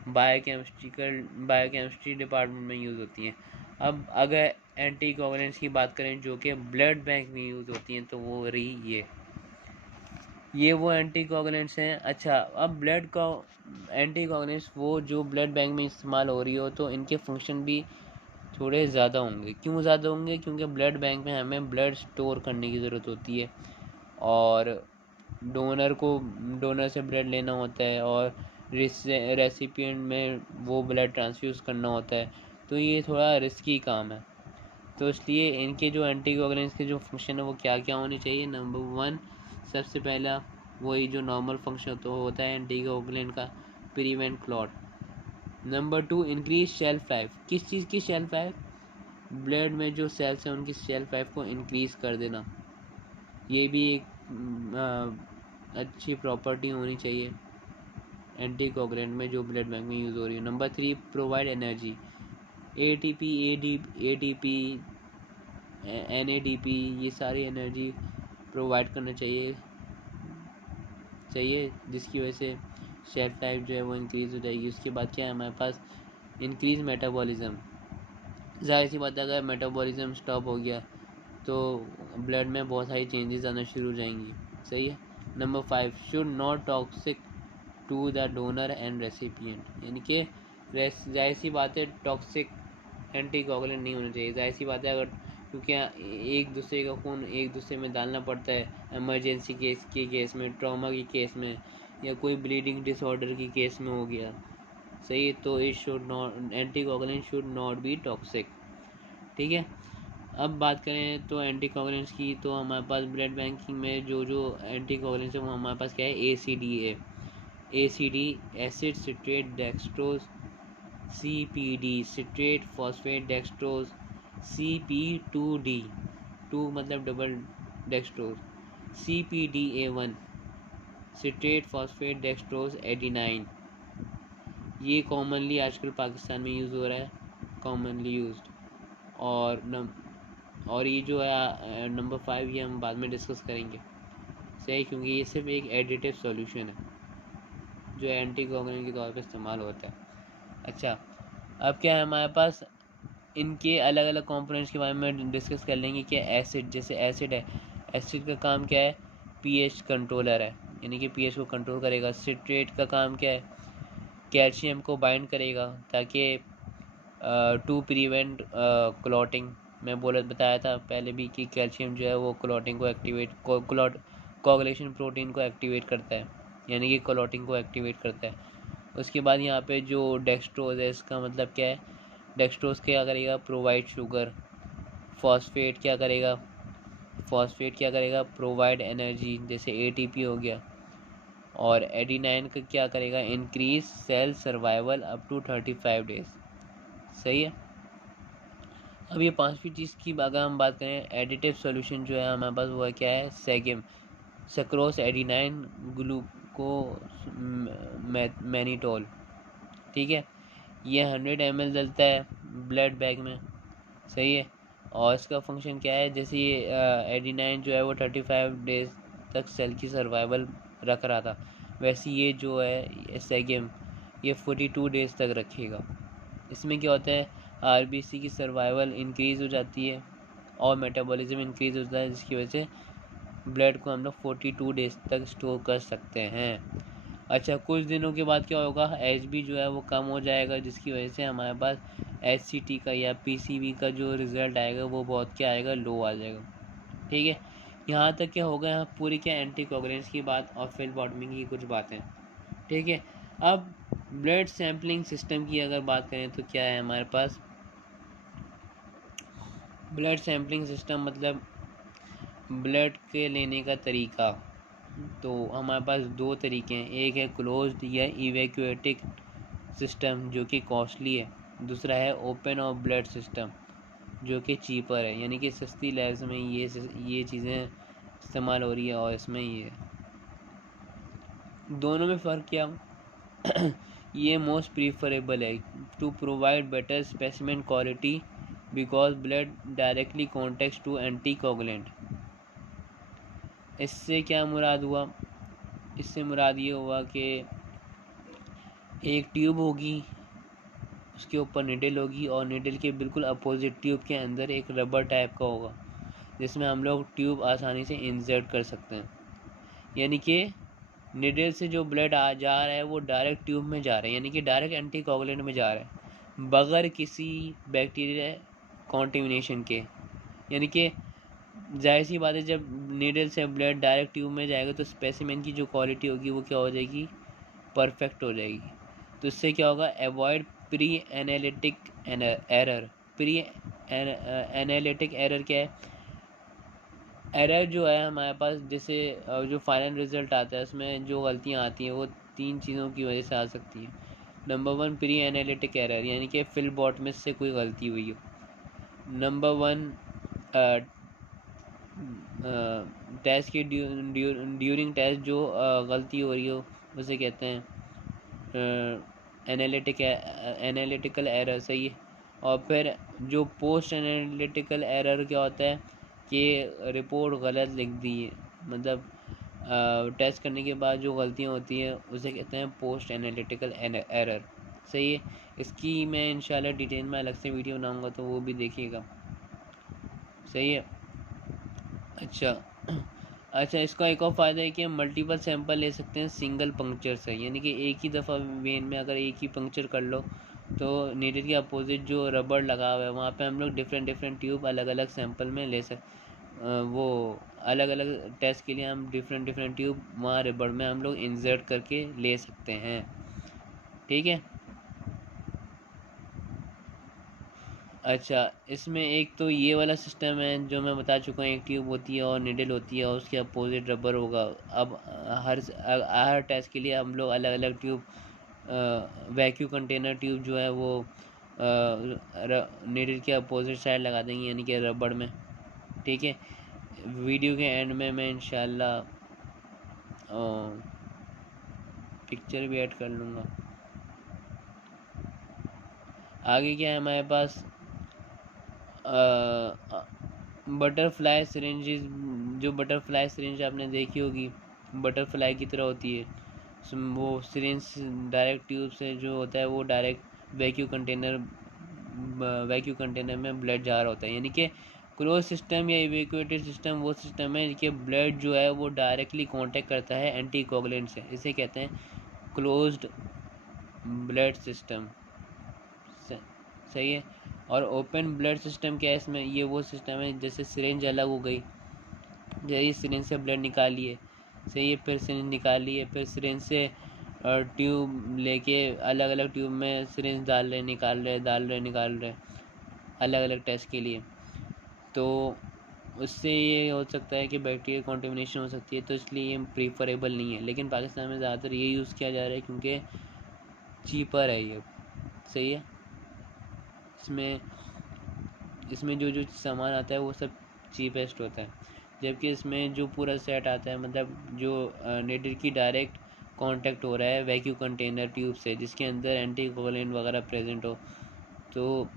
बायोकेमिस्ट्री डिपार्टमेंट में यूज़ होती हैं। अब अगर एंटीकोगुलेंट्स की बात करें जो कि ब्लड बैंक में यूज़ होती हैं, तो वो रही ये वो एंटीकोगुलेंट्स हैं। अच्छा, अब ब्लड का एंटीकोगुलेंट्स वो जो ब्लड बैंक में इस्तेमाल हो रही हो, तो इनके फंक्शन भी थोड़े ज़्यादा होंगे। क्यों ज़्यादा होंगे, क्योंकि ब्लड बैंक में हमें ब्लड स्टोर करने की ज़रूरत होती है, और डोनर से ब्लड लेना होता है, और रेसिपिएंट में वो ब्लड ट्रांसफ्यूज़ करना होता है, तो ये थोड़ा रिस्की काम है। तो इसलिए इनके जो एंटीकोगुलेंट्स के जो फंक्शन है वो क्या क्या होने चाहिए। नंबर 1, सबसे पहला वही जो नॉर्मल फंक्शन तो होता है एंटीकोगुलेंट का, prevent clot. Number 2, increase shelf life. किस चीज़ की शेल्फ लाइफ, ब्लड में जो सेल्स हैं उनकी शेल्फ लाइफ को इंक्रीज़ कर देना, ये भी एक अच्छी प्रॉपर्टी होनी चाहिए एंटीकोगुलेंट में जो ब्लड बैंक में यूज़ हो रही है। Number 3, provide energy, ATP, ATP, NADP, ये सारी एनर्जी प्रोवाइड करना चाहिए, जिसकी वजह से शेल्फ लाइफ जो है वो इंक्रीज़ हो जाएगी। उसके बाद क्या है हमारे पास, इंक्रीज मेटाबॉलिज्म। जाहिर सी बात है अगर मेटाबॉलिज्म स्टॉप हो गया तो ब्लड में बहुत सारी चेंजेस आना शुरू हो जाएंगी, सही है। Number 5, should not toxic to the donor and recipient, यानी कि जाहिर सी बात है टॉक्सिक एंटीकोगुलेंट नहीं होना चाहिए, जाहिर सी बात है। अगर क्योंकि एक दूसरे का खून एक दूसरे में डालना पड़ता है, इमरजेंसी केस के केस में, ट्रॉमा के केस में, या कोई ब्लीडिंग डिसऑर्डर की केस में हो गया, सही है। तो it should not, anticoagulant should not be toxic, ठीक है। अब बात करें तो एंटीकोगुलेंट्स की, तो हमारे पास ब्लड बैंकिंग में जो जो एंटीकोगुलेंट्स है वो हमारे पास क्या है, ACD, acid citrate dextrose, CPD, citrate phosphate dextrose, CP2D, 2 मतलब double dextrose, CPDA1, citrate phosphate dextrose adenine, ये कॉमनली आजकल पाकिस्तान में यूज़ हो रहा है, कॉमनली यूज्ड। और ये जो है नंबर 5, ये हम बाद में डिस्कस करेंगे, सही, क्योंकि ये सिर्फ एक एडिटिव सॉल्यूशन है जो एंटीकोगुलेंट के तौर पर इस्तेमाल होता है। अच्छा, अब क्या है हमारे पास, इनके अलग अलग कंपोनेंट्स के बारे में डिस्कस कर लेंगे कि एसिड, जैसे एसिड है, एसिड का काम क्या है, पीएच कंट्रोलर है, यानी कि पीएच को कंट्रोल करेगा। सिट्रेट का काम क्या है, कैल्शियम को बाइंड करेगा ताकि टू प्रिवेंट क्लॉटिंग। मैं बताया था पहले भी कि कैल्शियम जो है वो क्लॉटिंग को एक्टिवेट, कोगुलेशन प्रोटीन को एक्टिवेट करता है, यानी कि क्लॉटिंग को एक्टिवेट करता है। उसके बाद यहाँ पे जो डेक्सट्रोज है, इसका मतलब क्या है, डेक्सट्रोज क्या करेगा, प्रोवाइड शुगर। फॉस्फेट क्या करेगा, प्रोवाइड एनर्जी, जैसे ATP हो गया। और एडिनाइन का क्या करेगा, increase cell survival up to 35 days, सही है। अब ये पांचवी चीज़ की अगर हम बात करें, एडिटिव सॉल्यूशन जो है हमारे पास, वो है क्या है, सेगेम, सक्रोस एडिनाइन ग्लूको मैनिटोल। ठीक है, ये 100 ml डलता है ब्लड बैग में, सही है। और इसका फंक्शन क्या है, जैसे ये एडिनाइन जो है वो 35 डेज तक सेल की सर्वाइवल रख रहा था, वैसे ये जो है सेगेम ये 42 डेज तक रखेगा। इसमें क्या होता है, आरबीसी की सर्वाइवल इंक्रीज़ हो जाती है और मेटाबॉलिज्म इंक्रीज़ होता है, जिसकी वजह से ब्लड को हम लोग 42 डेज तक स्टोर कर सकते हैं। अच्छा, कुछ दिनों के बाद क्या होगा, एचबी जो है वो कम हो जाएगा, जिसकी वजह से हमारे पास एचसीटी का या पीसीबी का जो रिज़ल्ट आएगा वो बहुत क्या आएगा, लो आ जाएगा। ठीक है, यहाँ तक क्या होगा, यहाँ पूरी क्या एंटीकोगुलेंट्स की बात और फिल बॉटमिंग की कुछ बातें। ठीक है, अब ब्लड सैम्पलिंग सिस्टम की अगर बात करें तो क्या है हमारे पास, ब्लड सैम्पलिंग सिस्टम मतलब ब्लड के लेने का तरीका। तो हमारे पास दो तरीके हैं, एक है क्लोज्ड या इवैक्यूएटिक सिस्टम जो कि कॉस्टली है, दूसरा है ओपन और ब्लड सिस्टम जो कि चीपर है, यानी कि सस्ती लैब्स में ये चीज़ें इस्तेमाल हो रही है और इसमें ये दोनों में फ़र्क क्या ये मोस्ट प्रीफरेबल है to provide better specimen quality because blood directly contacts to anticoagulant. इससे क्या मुराद हुआ, इससे मुराद ये हुआ कि एक ट्यूब होगी, उसके ऊपर निडल होगी और निडल के बिल्कुल अपोजिट ट्यूब के अंदर एक रबर टाइप का होगा जिसमें हम लोग ट्यूब आसानी से इंसर्ट कर सकते हैं। यानी कि निडल से जो ब्लड जा रहा है वो डायरेक्ट ट्यूब में जा रहा है, यानी कि डायरेक्ट एंटीकोगुलेंट में जा रहा है बगैर किसी बैक्टीरिया कॉन्टेमिनेशन के। यानी कि जाहिर सी बात है, जब नीडल से ब्लड डायरेक्ट ट्यूब में जाएगा तो स्पेसिमेन की जो क्वालिटी होगी वो क्या हो जाएगी, परफेक्ट हो जाएगी। तो इससे क्या होगा, avoid pre analytic error. Pre analytic error क्या है, एरर जो है हमारे पास, जैसे जो फाइनल रिजल्ट आता है उसमें जो गलतियाँ आती हैं वो तीन चीज़ों की वजह से आ सकती है। नंबर 1 प्री एनालिटिक एरर, यानी कि फिल बॉट में से कोई गलती हुई हो। नंबर 1 टेस्ट की ड्यूरिंग टेस्ट जो गलती हो रही हो उसे कहते हैं एनालिटिकल एरर, सही है। और फिर जो पोस्ट एनालिटिकल एरर क्या होता है कि रिपोर्ट गलत लिख दी है, मतलब टेस्ट करने के बाद जो गलतियाँ होती हैं उसे कहते हैं पोस्ट एनालिटिकल एरर, सही है। इसकी मैं इंशाल्लाह डिटेल में अलग से वीडियो बनाऊंगा तो वो भी देखिएगा, सही है। अच्छा, इसका एक और फ़ायदा है कि हम मल्टीपल सैंपल ले सकते हैं सिंगल पंक्चर से, यानी कि एक ही दफ़ा वेन में अगर एक ही पंक्चर कर लो तो नीडल के अपोजिट जो रबर लगा हुआ है वहाँ पे हम लोग डिफरेंट ट्यूब अलग अलग सैंपल में ले वो अलग अलग टेस्ट के लिए हम डिफरेंट ट्यूब वहाँ रबर में हम लोग इंसर्ट करके ले सकते हैं। ठीक है, अच्छा, इसमें एक तो ये वाला सिस्टम है जो मैं बता चुका हूँ, एक ट्यूब होती है और निडल होती है और उसके अपोजिट रबर होगा। अब हर टेस्ट के लिए हम लोग अलग अलग ट्यूब, वैक्यूम कंटेनर ट्यूब जो है वो निडल के अपोजिट साइड लगा देंगे, यानी कि रबड़ में। ठीक है, वीडियो के एंड में मैं इंशाल्लाह पिक्चर भी ऐड कर लूँगा। आगे क्या है हमारे पास, बटरफ्लाई सिरिंजेस, जो बटरफ्लाई सिरिंज आपने देखी होगी, बटरफ्लाई की तरह होती है। वो सिरिंज डायरेक्ट ट्यूब से जो होता है वो डायरेक्ट वैक्यूम कंटेनर में ब्लड जा रहा होता है, यानी कि क्लोज सिस्टम या इवैक्यूएटेड सिस्टम वो सिस्टम है कि ब्लड जो है वो डायरेक्टली कांटेक्ट करता है एंटीकोगुलेंट से, इसे कहते हैं क्लोज्ड ब्लड सिस्टम, सही है। और ओपन ब्लड सिस्टम क्या है, इसमें ये वो सिस्टम है जैसे सिरिंज अलग हो गई, जैसे सिरिंज से ब्लड निकालिए, सही है, फिर सिरिंज निकालिए, फिर सिरिंज से ट्यूब लेके अलग अलग ट्यूब में सिरिंज डाल रहे निकाल रहे अलग अलग टेस्ट के लिए। तो उससे ये हो सकता है कि बैक्टीरियल कॉन्टेमिनेशन हो सकती है, तो इसलिए ये प्रीफरेबल नहीं है। लेकिन पाकिस्तान में ज़्यादातर ये यूज़ किया जा रहा है क्योंकि चीपर है ये, सही है। इसमें इसमें जो जो सामान आता है वो सब चीपेस्ट होता है, जबकि इसमें जो पूरा सेट आता है, मतलब जो नीडल की डायरेक्ट कांटेक्ट हो रहा है वैक्यूम कंटेनर ट्यूब से, जिसके अंदर एंटी कोगुलेंट वगैरह प्रेजेंट हो, तो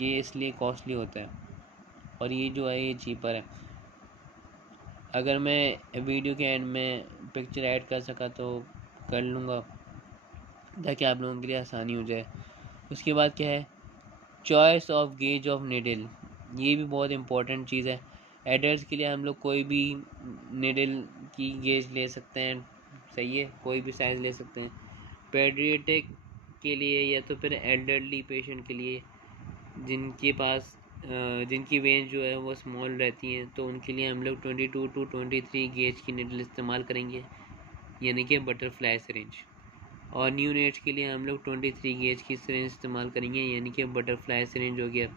ये इसलिए कॉस्टली होता है, और ये जो है ये चीपर है। अगर मैं वीडियो के एंड में पिक्चर ऐड कर सका तो कर लूँगा, ताकि आप लोगों के लिए आसानी हो जाए। उसके बाद क्या है, choice of gauge of needle, ये भी बहुत इम्पोर्टेंट चीज़ है। एडल्ट के लिए हम लोग कोई भी निडल की गेज ले सकते हैं, सही है, कोई भी साइज़ ले सकते हैं। पेडियाट्रिक के लिए या तो फिर एल्डरली पेशेंट के लिए जिनके पास जिनकी वेंस जो है वो स्मॉल रहती हैं, तो उनके लिए हम लोग 22 टू 23 गेज की निडल इस्तेमाल करेंगे, यानी कि बटरफ्लाई सिरिंज। और न्यू नेट्स के लिए हम लोग 23 गेज की सिरिंज इस्तेमाल करेंगे, यानी कि बटरफ्लाई सिरिंज हो गया।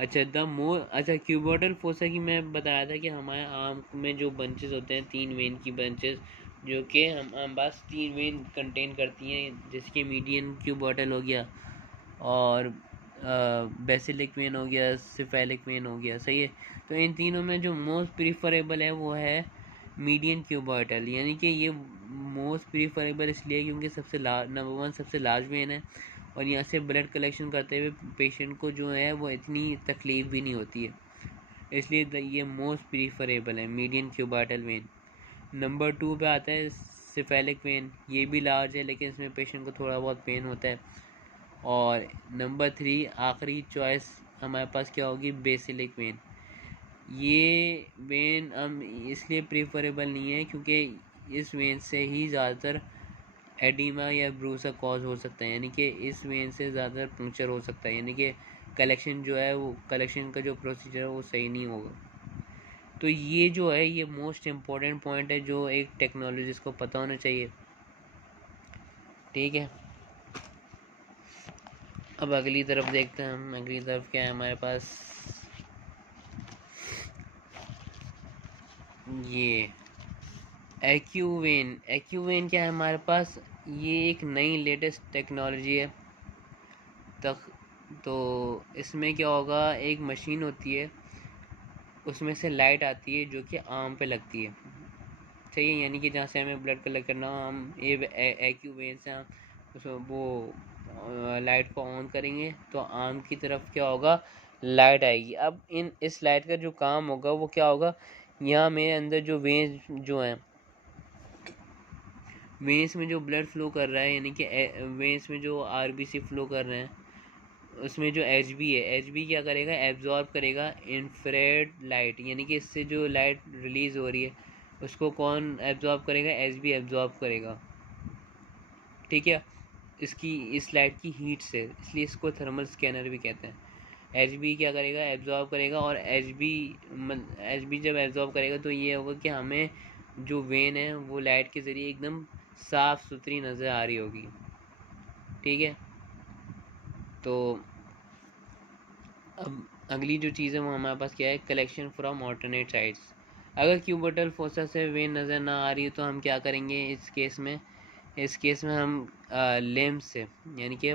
अच्छा क्यूबोटल फोसा की मैं बता रहा था कि हमारे आम में जो बंचेस होते हैं, 3 वेन की बंचेस, जो कि हम बस 3 वेन कंटेन करती हैं, जिसके मीडियन क्यूबोटल हो गया, और बेसिलिक वेन हो गया, सिफेलिक वेन हो गया, सही है। तो इन तीनों में जो मोस्ट प्रीफरेबल है वो है मीडियन क्यूबोटल, यानी कि ये मोस्ट प्रीफरेबल इसलिए क्योंकि नंबर 1 सबसे लार्ज वेन है, और यहाँ से ब्लड कलेक्शन करते हुए पेशेंट को जो है वो इतनी तकलीफ भी नहीं होती है, इसलिए ये मोस्ट प्रीफरेबल है मीडियन क्यूबोटल वेन। नंबर 2 पे आता है सिफेलिक वेन, ये भी लार्ज है लेकिन इसमें पेशेंट को थोड़ा बहुत पेन होता है। और नंबर 3 आखिरी चॉइस हमारे पास क्या होगी, बेसिलिक वेन। ये वेन हम इसलिए प्रीफरेबल नहीं है क्योंकि इस वेन से ही ज़्यादातर एडिमा या ब्रूसा कॉज हो सकता है, यानी कि इस वेन से ज़्यादा पंक्चर हो सकता है, यानी कि कलेक्शन जो है वो कलेक्शन का जो प्रोसीजर है वो सही नहीं होगा। तो ये जो है ये मोस्ट इम्पॉर्टेंट पॉइंट है जो एक टेक्नोलॉजिस्ट को पता होना चाहिए, ठीक है। अब अगली तरफ देखते हैं हम, अगली तरफ क्या है हमारे पास, ये एक्यूवेन क्या है हमारे पास, ये एक नई लेटेस्ट टेक्नोलॉजी है तक। तो इसमें क्या होगा, एक मशीन होती है, उसमें से लाइट आती है जो कि आर्म पे लगती है, सही है, यानी कि जहाँ से हमें ब्लड कलेक्ट करना हो, हम एक्यूवेन से हम वो लाइट को ऑन करेंगे तो आर्म की तरफ क्या होगा, लाइट आएगी। अब इस लाइट का जो काम होगा वो क्या होगा, यहाँ मेरे अंदर जो वेन्स जो हैं, वेन्स में जो ब्लड फ्लो कर रहा है, यानी कि वेन्स में जो आरबीसी फ्लो कर रहे हैं, उसमें जो एचबी है, एचबी क्या करेगा, एब्जॉर्ब करेगा इंफ्रारेड लाइट, यानी कि इससे जो लाइट रिलीज़ हो रही है उसको कौन एब्जॉर्ब करेगा, एचबी एब्जॉर्ब करेगा, ठीक है, इस लाइट की हीट से, इसलिए इसको थर्मल स्कैनर भी कहते हैं। एचबी क्या करेगा, एब्जॉर्ब करेगा, और एचबी जब एब्जॉर्ब करेगा तो ये होगा कि हमें जो वेन है वो लाइट के ज़रिए एकदम साफ़ सुथरी नज़र आ रही होगी, ठीक है। तो अब अगली जो चीज़ है वो हमारे पास क्या है, कलेक्शन फ्रॉम ऑल्टरनेट साइड्स। अगर क्यूबोटल फोसा से वेन नज़र ना आ रही है तो हम क्या करेंगे इस केस में हम लेम से, यानी कि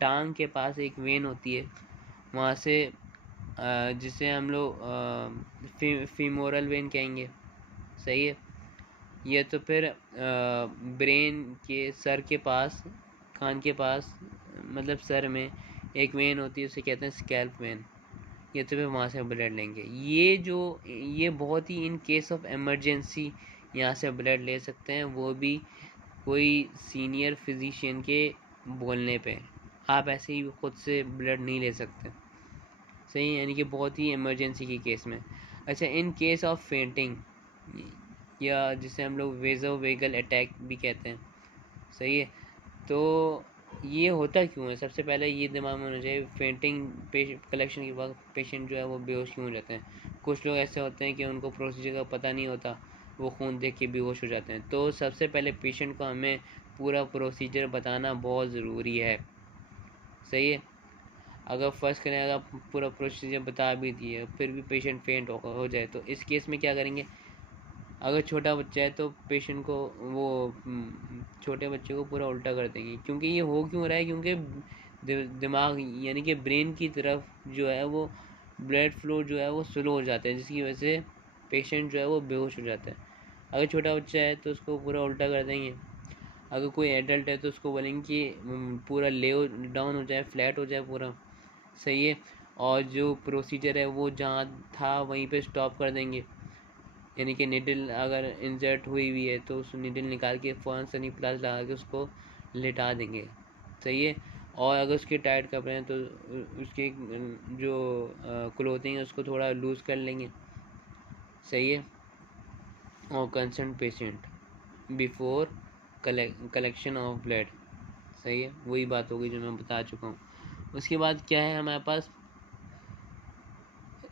टांग के पास एक वेन होती है, वहाँ से जिसे हम लोग फीमोरल वेन कहेंगे, सही है, या तो फिर ब्रेन के सर के पास, कान के पास, मतलब सर में एक वेन होती है, उसे कहते हैं स्कैल्प वेन, या तो फिर वहाँ से ब्लड लेंगे। ये बहुत ही इन केस ऑफ इमरजेंसी यहाँ से ब्लड ले सकते हैं, वो भी कोई सीनियर फिजिशियन के बोलने पे, आप ऐसे ही खुद से ब्लड नहीं ले सकते, सही, यानी कि बहुत ही इमरजेंसी के केस में। अच्छा, इन केस ऑफ फेंटिंग, या जिसे हम लोग वेज़ोवेगल अटैक भी कहते हैं, सही है, तो ये होता क्यों है, सबसे पहले ये दिमाग में होना चाहिए, फेंटिंग कलेक्शन के वक्त पेशेंट जो है वो बेहोश क्यों हो जाते हैं। कुछ लोग ऐसे होते हैं कि उनको प्रोसीजर का पता नहीं होता, वो खून देख के बेहोश हो जाते हैं। तो सबसे पहले पेशेंट को हमें पूरा प्रोसीजर बताना बहुत ज़रूरी है, सही है। अगर फर्स्ट करें, अगर पूरा प्रोसीजर बता भी दिए फिर भी पेशेंट फेंट हो जाए तो इस केस में क्या करेंगे, अगर छोटा बच्चा है तो पेशेंट को छोटे बच्चे को पूरा उल्टा कर देंगे, क्योंकि ये हो क्यों रहा है, क्योंकि दिमाग यानी कि ब्रेन की तरफ जो है वो ब्लड फ्लो जो है वो स्लो हो जाता है, जिसकी वजह से पेशेंट जो है वो बेहोश हो जाता है। अगर छोटा बच्चा है तो उसको पूरा उल्टा कर देंगे, अगर कोई एडल्ट है तो उसको बोलेंगे कि पूरा ले डाउन हो जाए, फ्लैट हो जाए पूरा, सही है। और जो प्रोसीजर है वो जहाँ था वहीं पे स्टॉप कर देंगे, यानी कि निडल अगर इंजर्ट हुई है तो उस निडल निकाल के फ़ौरन सनी प्लास लगा के उसको लिटा देंगे, सही है। और अगर उसके टाइट कपड़े हैं तो उसके जो क्लोथिंग है उसको थोड़ा लूज़ कर लेंगे, सही है। और concern patient before collection of blood, सही है, वही बात होगी जो मैं बता चुका हूँ। उसके बाद क्या है हमारे पास,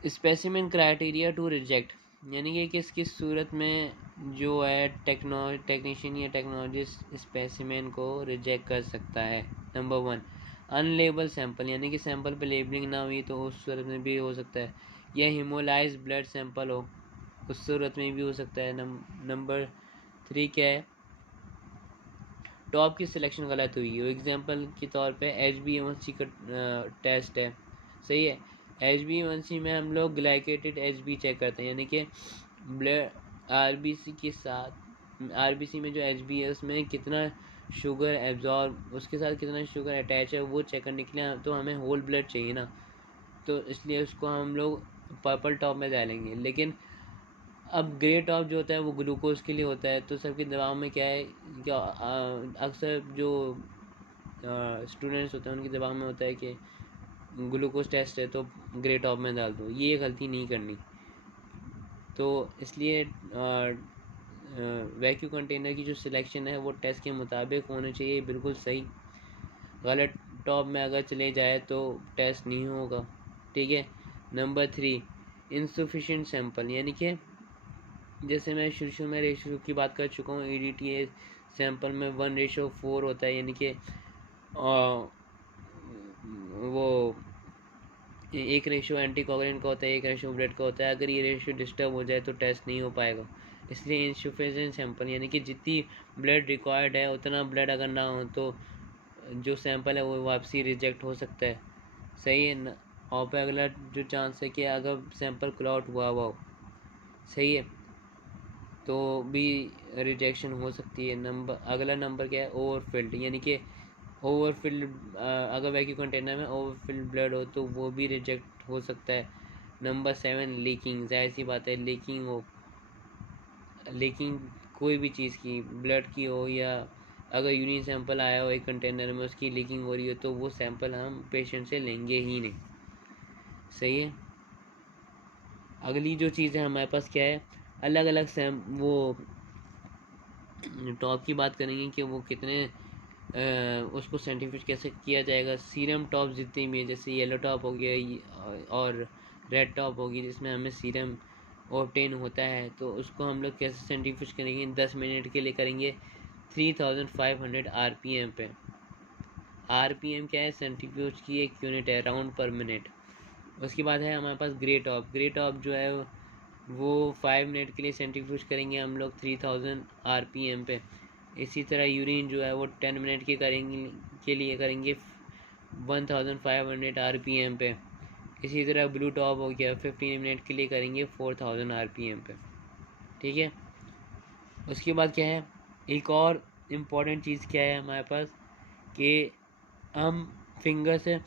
स्पेसिमेन क्राइटेरिया टू रिजेक्ट, यानी कि किस किस सूरत में जो है टेक्नीशियन या टेक्नोलॉजिस्ट स्पेसिमेन को रिजेक्ट कर सकता है। नंबर 1, अनलेबल सैंपल, यानी कि सैंपल पे लेबलिंग ना हुई तो उस सूरत में भी हो सकता है। या हिमोलाइज ब्लड सैंपल हो, उस सूरत में भी हो सकता है। नंबर 3 क्या है, टॉप की सिलेक्शन गलत हुई हो। एग्जांपल के तौर पे HbA1c का टेस्ट है, सही है। HbA1c में हम लोग ग्लाइकेटेड HB चेक करते हैं, यानी कि ब्लड RBC के साथ, RBC में जो HB है उसमें कितना शुगर एब्जॉर्ब, उसके साथ कितना शुगर अटैच है वो चेक करने के लिए तो हमें होल ब्लड चाहिए ना, तो इसलिए उसको हम लोग पर्पल टॉप में डालेंगे। लेकिन अब ग्रे टॉप जो होता है वो ग्लूकोज के लिए होता है, तो सबके दिमाग में क्या है, क्या अक्सर जो स्टूडेंट्स होते हैं उनके दिमाग में होता है कि ग्लूकोज टेस्ट है तो ग्रे टॉप में डाल दो, ये गलती नहीं करनी। तो इसलिए वैक्यूम कंटेनर की जो सिलेक्शन है वो टेस्ट के मुताबिक होनी चाहिए, बिल्कुल सही। गलत टॉप में अगर चले जाए तो टेस्ट नहीं होगा, ठीक है। नंबर 3, इनसफिशिएंट सैंपल, यानी कि जैसे मैं शुरू में रेशो की बात कर चुका हूँ, EDTA सैंपल में 1:4 होता है, यानी कि वो एक रेशो एंटीकोगुलेंट का होता है, एक रेशो ब्लड का होता है। अगर ये रेशो डिस्टर्ब हो जाए तो टेस्ट नहीं हो पाएगा। इसलिए इनसफिशिएंट सैंपल, यानी कि जितनी ब्लड रिक्वायर्ड है उतना ब्लड अगर ना हो तो जो सैंपल है वो वापसी रिजेक्ट हो सकता है, सही है न। और पे अगला जो चांस है कि अगर सैंपल क्लॉट हुआ हो, सही है, तो भी रिजेक्शन हो सकती है। अगला नंबर क्या है, ओवरफिल्ड, यानी कि ओवरफिल्ड अगर वैक्यूम कंटेनर में ओवरफिल्ड ब्लड हो तो वो भी रिजेक्ट हो सकता है। नंबर 7, लीकिंग, जाहिर सी बात है लीकिंग हो, लीकिंग कोई भी चीज़ की, ब्लड की हो या अगर यूरिन सैंपल आया हो एक कंटेनर में उसकी लीकिंग हो रही हो तो वो सैंपल हम पेशेंट से लेंगे ही नहीं, सही है। अगली जो चीज़ है हमारे पास क्या है, अलग अलग वो टॉप की बात करेंगे कि वो कितने उसको साइंटिफिक कैसे किया जाएगा। सीरम टॉप जितनी भी है, जैसे येलो टॉप हो गया और रेड टॉप होगी जिसमें हमें सीरम ऑब्टेन होता है, तो उसको हम लोग कैसे साइंटिफिक करेंगे, 10 मिनट के लिए करेंगे 3500 RPM पे। RPM क्या है, सेंट्रीफ्यूज की एक यूनिट है, राउंड पर मिनट। उसके बाद है हमारे पास ग्रे टॉप। ग्रे टॉप जो है वो 5 मिनट के लिए सेंट्रीफ्यूज करेंगे हम लोग 3000 RPM पे। इसी तरह यूरिन जो है वो 10 मिनट के लिए करेंगे 1500 RPM पे। इसी तरह ब्लू टॉप हो गया, 15 मिनट के लिए करेंगे 4000 RPM पे, ठीक है। उसके बाद क्या है, एक और इम्पॉर्टेंट चीज़ क्या है हमारे पास कि हम फिंगर से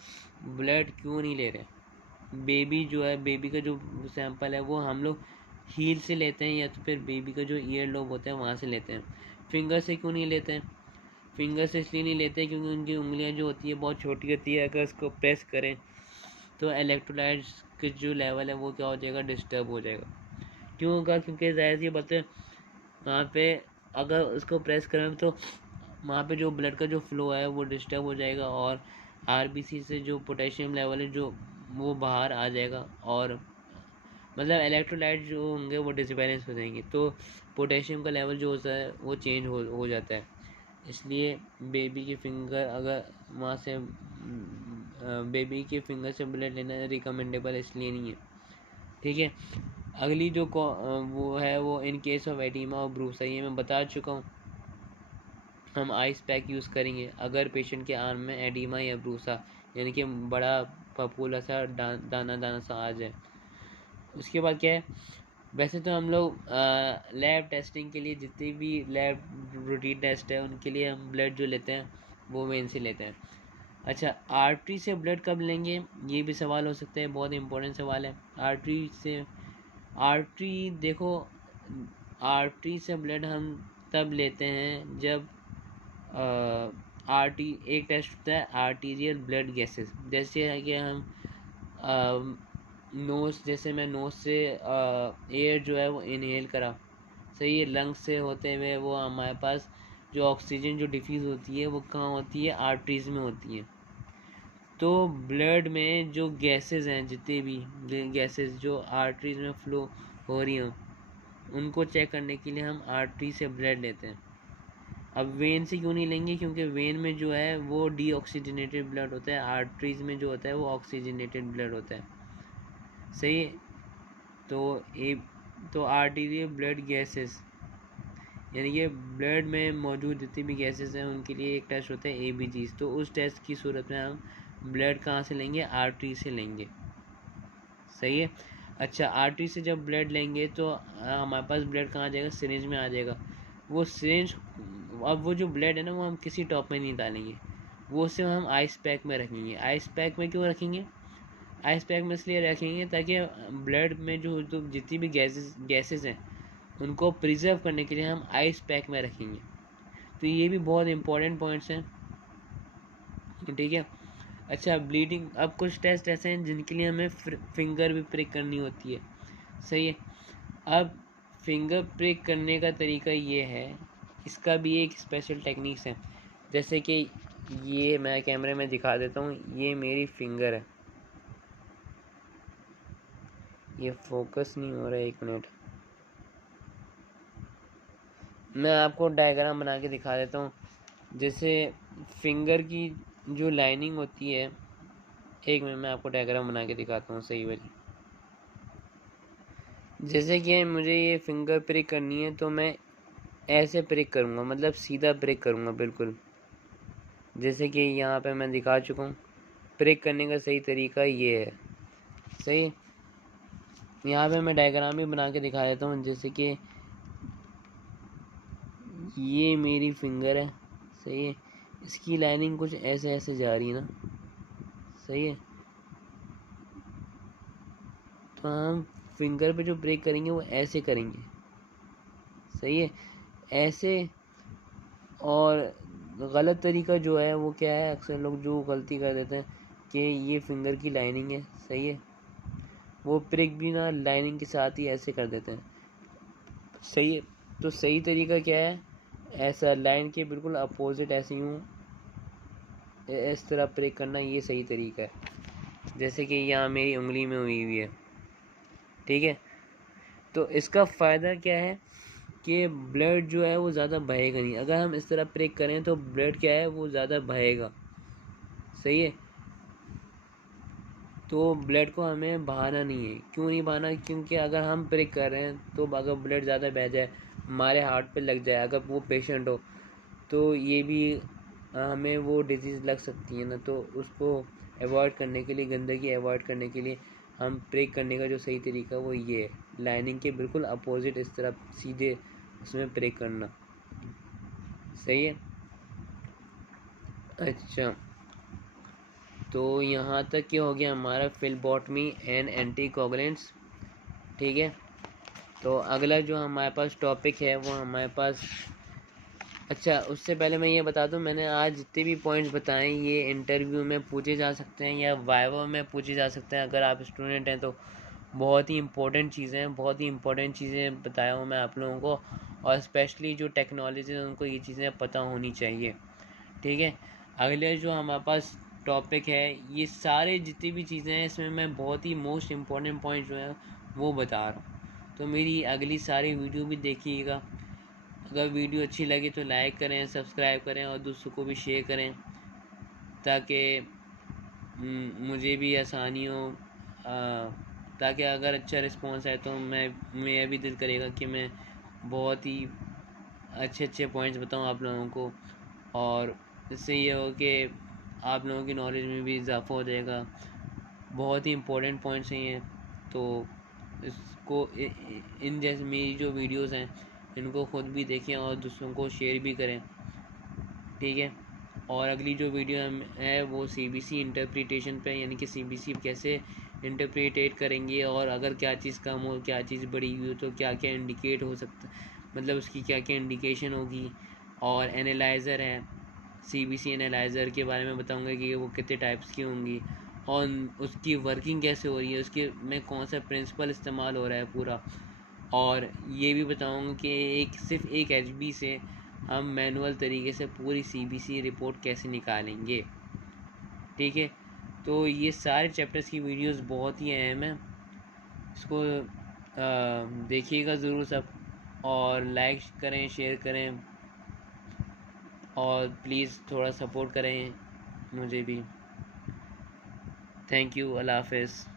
ब्लड क्यों नहीं ले रहे। बेबी जो है, बेबी का जो सैंपल है वो हम लोग हील से लेते हैं या तो फिर बेबी का जो ईयर लोब होता है वहाँ से लेते हैं। फिंगर से क्यों नहीं लेते हैं, फिंगर से इसलिए नहीं लेते क्योंकि उनकी उंगलियाँ जो होती है बहुत छोटी होती है, अगर उसको प्रेस करें तो इलेक्ट्रोलाइट्स के जो लेवल है वो क्या हो जाएगा, डिस्टर्ब हो जाएगा। क्यों होगा, क्योंकि जाहिर सी बात है वहाँ पे अगर उसको प्रेस करें तो वहाँ पे जो ब्लड का जो फ्लो है वो डिस्टर्ब हो जाएगा और RBC से जो पोटेशियम लेवल है जो वो बाहर आ जाएगा, और मतलब इलेक्ट्रोलाइट जो होंगे वो डिसबैलेंस हो जाएंगे, तो पोटेशियम का लेवल जो होता है वो चेंज हो जाता है। इसलिए बेबी की फिंगर अगर वहाँ से बेबी के फिंगर से ब्लड लेना रिकमेंडेबल इसलिए नहीं है, ठीक है। अगली जो वो है वो इन केस ऑफ एडिमा और ब्रूसा, ये मैं बता चुका हूँ। हम आइस पैक यूज़ करेंगे अगर पेशेंट के आर्म में एडिमा या ब्रूसा यानी कि बड़ा पपूला सा दाना दाना सा आ जाए। उसके बाद क्या है, वैसे तो हम लोग लैब टेस्टिंग के लिए जितनी भी लैब रूटीन टेस्ट है उनके लिए हम ब्लड जो लेते हैं वो वेन से लेते हैं। अच्छा, आर्टरी से ब्लड कब लेंगे, ये भी सवाल हो सकता है, बहुत इंपॉर्टेंट सवाल है। आर्टरी देखो, आर्टरी से ब्लड हम तब लेते हैं जब एक टेस्ट होता है आर्टीरियल ब्लड गैसेस। जैसे है कि हम नोज, जैसे मैं नोज से एयर जो है वो इनहेल करा, सही है, लंग्स से होते हुए वो हमारे पास जो ऑक्सीजन जो डिफ्यूज़ होती है वो कहाँ होती है, आर्टरीज में होती है। तो ब्लड में जो गैसेस हैं, जितने भी गैसेस जो आर्टरीज में फ्लो हो रही हों, उनको चेक करने के लिए हम आर्टरी से ब्लड लेते हैं। अब वेन से क्यों नहीं लेंगे, क्योंकि वेन में जो है वो डीऑक्सीजनेटेड ब्लड होता है, आर्टरीज में जो होता है वो ऑक्सीजनेटेड ब्लड होता है, सही है। तो आर्टीरियल ब्लड गैसेस, यानी कि ब्लड में मौजूद जितनी भी गैसेस हैं उनके लिए एक टेस्ट होता है ABG। तो उस टेस्ट की सूरत में हम ब्लड कहाँ से लेंगे, आर्टरी से लेंगे, सही है। अच्छा, आर्टरी से जब ब्लड लेंगे तो हमारे पास ब्लड कहाँ आ जाएगा, सिरिंज में आ जाएगा। वो सिरिंज, अब वो जो ब्लड है ना वो हम किसी टॉप में नहीं डालेंगे, वो सिर्फ हम आइस पैक में रखेंगे। आइस पैक में क्यों रखेंगे, आइस पैक में इसलिए रखेंगे ताकि ब्लड में जो जितनी भी गैसेस हैं उनको प्रिजर्व करने के लिए हम आइस पैक में रखेंगे। तो ये भी बहुत इंपॉर्टेंट पॉइंट्स हैं, ठीक है। अच्छा, ब्लीडिंग, अब कुछ टेस्ट ऐसे हैं जिनके लिए हमें फिंगर भी प्रिक करनी होती है, सही है। अब फिंगर प्रिक करने का तरीका ये है, इसका भी एक स्पेशल टेक्निक्स है। जैसे कि ये मैं कैमरे में दिखा देता हूँ, ये मेरी फिंगर है, ये फोकस नहीं हो रहा है, 1 मिनट, मैं आपको डायग्राम बना के दिखा देता हूँ। जैसे फिंगर की जो लाइनिंग होती है, 1 मिनट मैं आपको डायग्राम बना के दिखाता हूँ सही वाली। जैसे कि मुझे ये फिंगर प्रिक करनी है तो मैं ऐसे प्रिक करूँगा, मतलब सीधा प्रिक करूँगा बिल्कुल, जैसे कि यहाँ पे मैं दिखा चुका हूँ। प्रिक करने का सही तरीका ये है, सही। यहाँ पे मैं डायग्राम भी बना के दिखा देता हूँ। जैसे कि ये मेरी फिंगर है, सही है, इसकी लाइनिंग कुछ ऐसे ऐसे जा रही है ना, सही है। तो हम फिंगर पे जो ब्रेक करेंगे वो ऐसे करेंगे, सही है, ऐसे। और गलत तरीका जो है वो क्या है, अक्सर लोग जो गलती कर देते हैं कि ये फिंगर की लाइनिंग है, सही है, वो प्रिक भी ना लाइनिंग के साथ ही ऐसे कर देते हैं, सही है। तो सही तरीका क्या है, ऐसा लाइन के बिल्कुल अपोजिट ऐसे यूँ इस तरह प्रिक करना, ये सही तरीका है। जैसे कि यहाँ मेरी उंगली में हुई हुई है, ठीक है। तो इसका फ़ायदा क्या है कि ब्लड जो है वो ज़्यादा बहेगा नहीं। अगर हम इस तरह प्रिक करें तो ब्लड क्या है वो ज़्यादा बहेगा, सही है। तो ब्लड को हमें बहाना नहीं है। क्यों नहीं बहाना, क्योंकि अगर हम प्रिक कर रहे हैं तो अगर ब्लड ज़्यादा बह जाए, हमारे हार्ट पे लग जाए, अगर वो पेशेंट हो, तो ये भी हमें वो डिजीज़ लग सकती है ना। तो उसको अवॉइड करने के लिए, गंदगी अवॉइड करने के लिए, हम प्रिक करने का जो सही तरीका वो ये है, लाइनिंग के बिल्कुल अपोजिट इस तरफ सीधे उसमें प्रिक करना, सही है। अच्छा, तो यहाँ तक क्या हो गया हमारा फिलबॉटमी एंड एंटीकोगुलेंट्स, ठीक है। तो अगला जो हमारे पास टॉपिक है वो हमारे पास, अच्छा उससे पहले मैं ये बता दूं, मैंने आज जितने भी पॉइंट्स बताए ये इंटरव्यू में पूछे जा सकते हैं या वाइवा में पूछे जा सकते हैं। अगर आप स्टूडेंट हैं तो बहुत ही इंपॉर्टेंट चीज़ें हैं, बहुत ही इंपॉर्टेंट चीज़ें बताया हूँ मैं आप लोगों को, और स्पेशली जो टेक्नोलॉजी है उनको ये चीज़ें पता होनी चाहिए, ठीक है। अगले जो हमारे पास टॉपिक है, ये सारे जितनी भी चीज़ें हैं इसमें मैं बहुत ही मोस्ट इम्पॉर्टेंट पॉइंट जो है वो बता रहा हूँ। तो मेरी अगली सारी वीडियो भी देखिएगा। अगर वीडियो अच्छी लगी तो लाइक करें, सब्सक्राइब करें और दूसरों को भी शेयर करें, ताकि मुझे भी आसानी हो, ताकि अगर अच्छा रिस्पॉन्स आए तो मेरा भी दिल करेगा कि मैं बहुत ही अच्छे अच्छे पॉइंट्स बताऊं आप लोगों को। और इससे ये हो कि आप लोगों की नॉलेज में भी इजाफा हो जाएगा। बहुत ही इम्पोर्टेंट पॉइंट्स हैं ये, तो इसको इन जैसे मेरी जो वीडियोस हैं इनको ख़ुद भी देखें और दूसरों को शेयर भी करें, ठीक है। और अगली जो वीडियो है वो CBC इंटरप्रिटेशन पे, यानी कि CBC कैसे इंटरप्रिटेट करेंगे और अगर क्या चीज़ कम हो क्या चीज़ बढ़ी हुई हो तो क्या क्या इंडिकेट हो सकता, मतलब उसकी क्या क्या इंडिकेशन होगी। और एनालाइज़र है, CBC एनालाइज़र के बारे में बताऊंगा कि वो कितने टाइप्स की होंगी और उसकी वर्किंग कैसे हो रही है, उसके में कौन सा प्रिंसिपल इस्तेमाल हो रहा है पूरा। और ये भी बताऊंगा कि सिर्फ एक HB से हम मैनुअल तरीके से पूरी CBC रिपोर्ट कैसे निकालेंगे, ठीक है। तो ये सारे चैप्टर्स की वीडियोस बहुत ही अहम हैं, इसको देखिएगा ज़रूर सब, और लाइक करें, शेयर करें और प्लीज़ थोड़ा सपोर्ट करें मुझे भी। थैंक यू, अल्लाह हाफ़िज़।